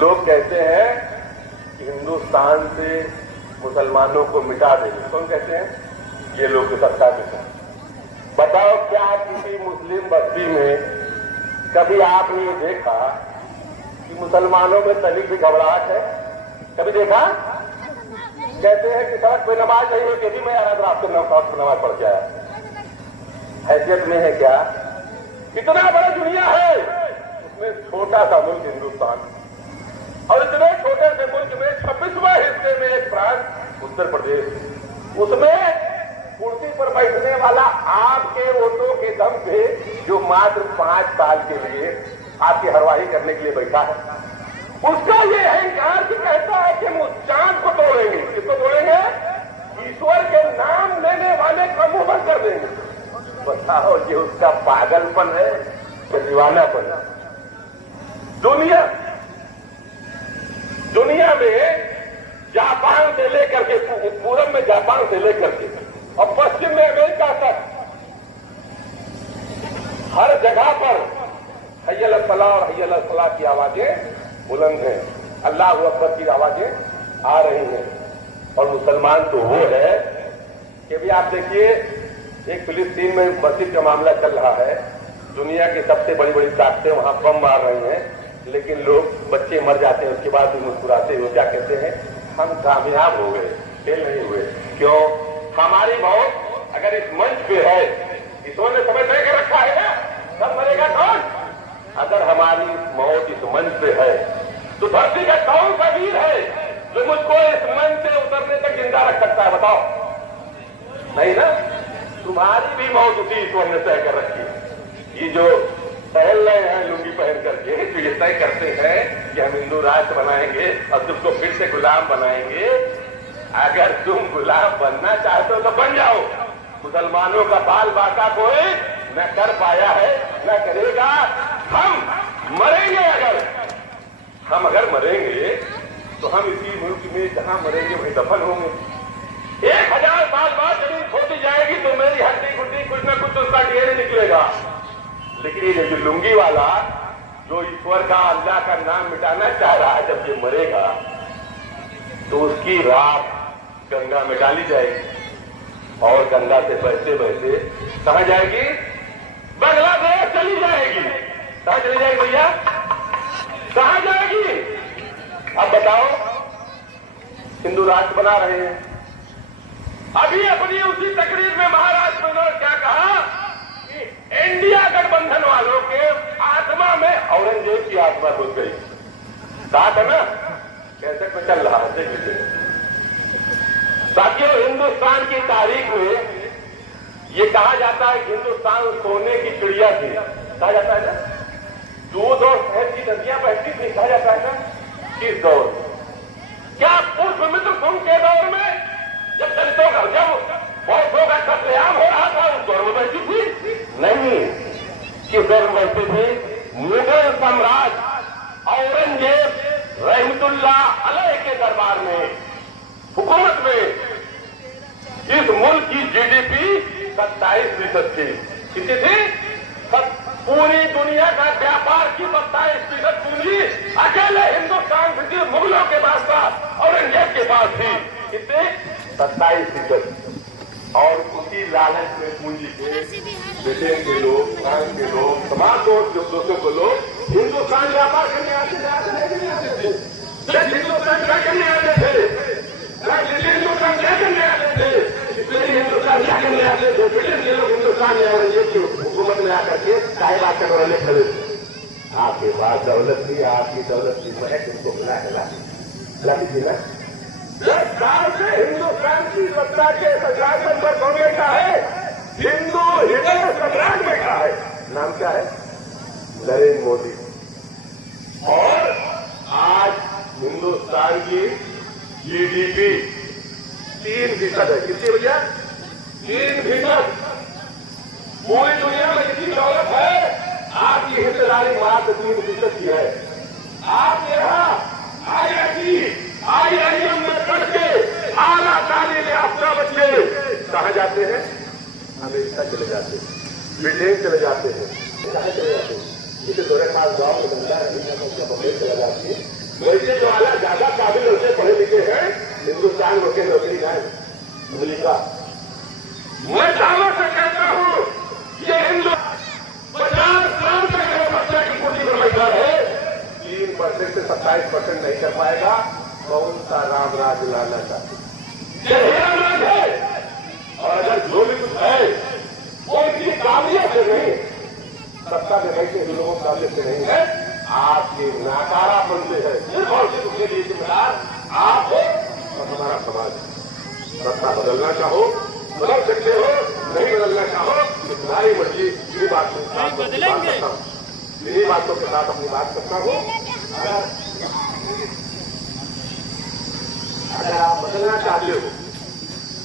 लोग कहते हैं कि हिंदुस्तान से मुसलमानों को मिटा देंगे। कौन कहते हैं? ये लोग सत्ता में हैं। बताओ, क्या किसी मुस्लिम बस्ती में कभी आपने ये देखा कि मुसलमानों में तनिक भी घबराहट है? कभी देखा? कहते हैं कि सड़क पे नमाज नहीं है, भी मैं आ रहा आपको नमाज पढ़ के आया। हैसियत में है क्या? इतना बड़ा दुनिया है, उसमें छोटा सा मुल्क हिंदुस्तान, और इतने छोटे से मुल्क में 26वां हिस्से में एक प्रांत उत्तर प्रदेश, उसमें कुर्सी पर बैठने वाला आपके वोटों के दम पे जो मात्र 5 साल के लिए आपकी हरवाही करने के लिए बैठा है, उसका ये अहंकार कि कहता है कि हम उस चांद को तोड़ेंगे। किसको तोड़ेंगे? ईश्वर के नाम लेने वाले का मुंह बंद कर देंगे। बताओ, ये उसका पागलपन है या दीवानापन है? दुनिया में जापान से लेकर के, पूरब में जापान से लेकर के और पश्चिम में अमेरिका तक, हर जगह पर हय्यल फलाह और हय्यल फलाह की आवाजें बुलंद हैं, अल्लाह अकबर की आवाजें आ रही हैं। और मुसलमान तो वो है कि अभी आप देखिए, एक फिलिस्तीन में मस्जिद का मामला चल रहा है, दुनिया की सबसे बड़ी बड़ी ताकतें वहां बम मार रही हैं, लेकिन लोग, बच्चे मर जाते हैं, उसके बाद भी मुस्कुराते हुए क्या कहते हैं? हम कामयाब हो गए, फेल नहीं हुए। क्यों? हमारी मौत अगर इस मंच पे है, ईश्वर ने समय तय कर रखा है ना, कब मरेगा कौन? अगर हमारी मौत इस मंच पे है, तो धरती का कौन सा वीर है जो मुझको इस मंच से उतरने तक जिंदा रख सकता है? बताओ, नहीं ना? तुम्हारी भी मौत उसी ईश्वर ने तय कर रखी है। ये जो टहल रहे हैं लुंगी पहन करके, जो ये तय करते हैं कि हम हिंदू राष्ट्र बनाएंगे और तुमको फिर से गुलाम बनाएंगे, अगर तुम गुलाम बनना चाहते हो तो बन जाओ। मुसलमानों का बाल बाका कोई न कर पाया है, न करेगा। हम मरेंगे, अगर मरेंगे तो हम इसी मुल्क में जहां मरेंगे वहीं दफन होंगे। 1000 साल बाद जमीन खोदी जाएगी तो मेरी हड्डी गुड्डी कुछ न कुछ उसका डीएनए निकलेगा। लेकिन ये जो लुंगी वाला, जो ईश्वर का, अल्लाह का नाम मिटाना चाह रहा है, जब ये मरेगा तो उसकी राख गंगा में डाली जाएगी, और गंगा से बहते बहते कहां जाएगी? बांग्लादेश चली जाएगी। कहां चली जाएगी भैया? कहां जाएगी? अब बताओ, हिंदू राष्ट्र बना रहे हैं। अभी अपनी उसी तकरीर में महाराष्ट्र में उन्होंने क्या कहा कि इंडिया गठबंधन वालों के आत्मा में औरंगजेब की आत्मा घुस गई। कहा था ना, कैसे में चल रहा है, देख लीजिए साथियों। हिंदुस्तान की तारीख में ये कहा जाता है कि हिंदुस्तान सोने की चिड़िया थी, कहा जाता है ना। दूध और शहद की नदियां बहती थी, कहा जाता है ना। किस दौर में? क्या पुष्पमित्र कुंभ के दौर में, जब दलितों का, जब बौद्धों का कत्लेआम हो रहा था, उस दौर में बहती थी? नहीं। किस दौर में बहती थी? मुगल सम्राट औरंगजेब रहमतुल्लाह अलैह के दरबार में, हुकूमत में इस मुल्क की जीडीपी 27% थी। कितनी थी? पूरी दुनिया का व्यापार की 27% पूंजी अकेले हिंदुस्तान से सिर्फ मुगलों के पास था, औरंगजेब के पास थी। कितने? 27%। और उसी लालच में पूंजी के ब्रिटेन के लोग, फ्रांस के लोग, तमाम दोस्तों को लोग हिंदुस्तान व्यापार करने आते थे। हिंदुस्तान क्या करने आते थे? हिंदुस्तान क्या करने आते थे? हिंदुस्तान क्या करने आते थे? ब्रिटेन के लोग हिंदुस्तान में औरंगजेब की हुकूमत में आकर के काहे बात कर रहे खड़े। आपके पास दौलत थी, आपकी दौलत की महक उनको मिला थी ना। 10 साल से हिंदुस्तान की सत्ता के संचालन पर कौन बैठा है? हिंदू हृदय सम्राट बैठा है। नाम क्या है? नरेंद्र मोदी। और आज हिंदुस्तान की जीडीपी 3% है। कितनी भैया? 3%। पूरी दुनिया में जितनी दौलत है, आपकी हिस्सेदारी मात्र 3% की है। आप यहाँ IIM में पढ़ के आला तालीम याफ्ता बच्चे कहाँ जाते हैं? अमेरिका चले जाते हैं, ब्रिटेन चले जाते हैं। कहाँ चले जाते हैं? जिसे 2 पास गाँव में धंधा बम्बई चला जाती है, वैसे जो आला ज्यादा काबिल होते पढ़े लिखे हैं हिंदुस्तान में के नौकरी जाए अमेरिका। मैं दावा से कहता हूं ये हिंदू 50 साल तक मेरे बच्चे की पूरी महिला है 3% से 27% नहीं कर पाएगा। कौन सा राम राज लाना चाहते राम राज है। और अगर जो भी कुछ है वो इनकी काबिलियत से नहीं, सत्ता में बैठे हिंदू लोगों की काबिलियत से नहीं है, आपके नाकारापन से है। सिर्फ और सिर्फ उसके लिए जिम्मेदार आप हो और हमारा समाज। सत्ता बदलना चाहो बदल सकते हो, नहीं बदलना चाहो तो तुम्हारी मर्जी। ये बात इन्हीं बातों के साथ अपनी बात करता हूं। अगर आप बदलना चाहते हो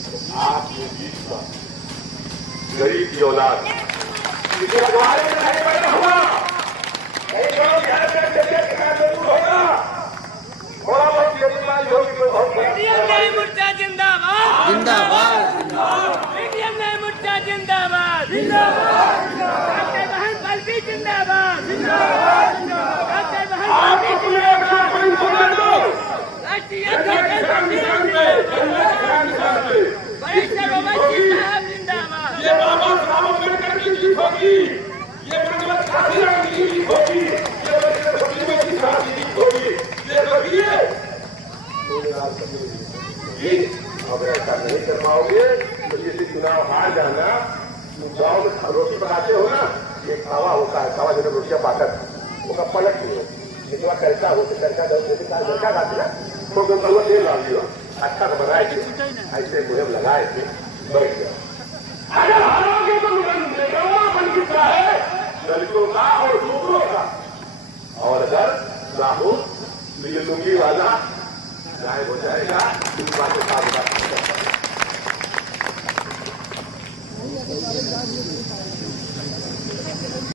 तो आपके बीच का गरीब की औलाद किसी अखबार में नहीं पैदा हुआ, नहीं करो ध्यान से देखिए कितना जरूर होगा। थोड़ा बहुत गरीबाई होगी तो बहुत मुर्चा जिंदाबाद जिंदाबाद इंडियन न्याय मोर्चा जिंदाबाद जिंदाबाद डॉक्टर बहन पलवी जिंदाबाद जिंदाबाद डॉक्टर बहन पलवी राष्ट्रीय जिंदाबाद। ये बाबा साहब अम्बेडकर की जीत होगी, ये मंगल काशीराम की जीत होगी, ये वजीर फकीरों की जीत होगी। ये देखिए अगर ऐसा नहीं कर पाओगे तो जैसे चुनाव हार जाना, गाँव में रोटी पकाते हो ना, एक तवा होता है, तवा जब रोटियां पाकर वो पलट नहीं होती, जितना करका हो तो करका करका खाते ना तो तवा तेल डाल दिया, अच्छा तो बनाए थे, ऐसे मुहिम लगाए थे, बैठ गया। अगर हारोगे तो निगमवा बन सकता है दलितों का और दूसरों का, और अगर राहु तो ये लुंगी वाला गायब हो जाएगा। इस बात के साथ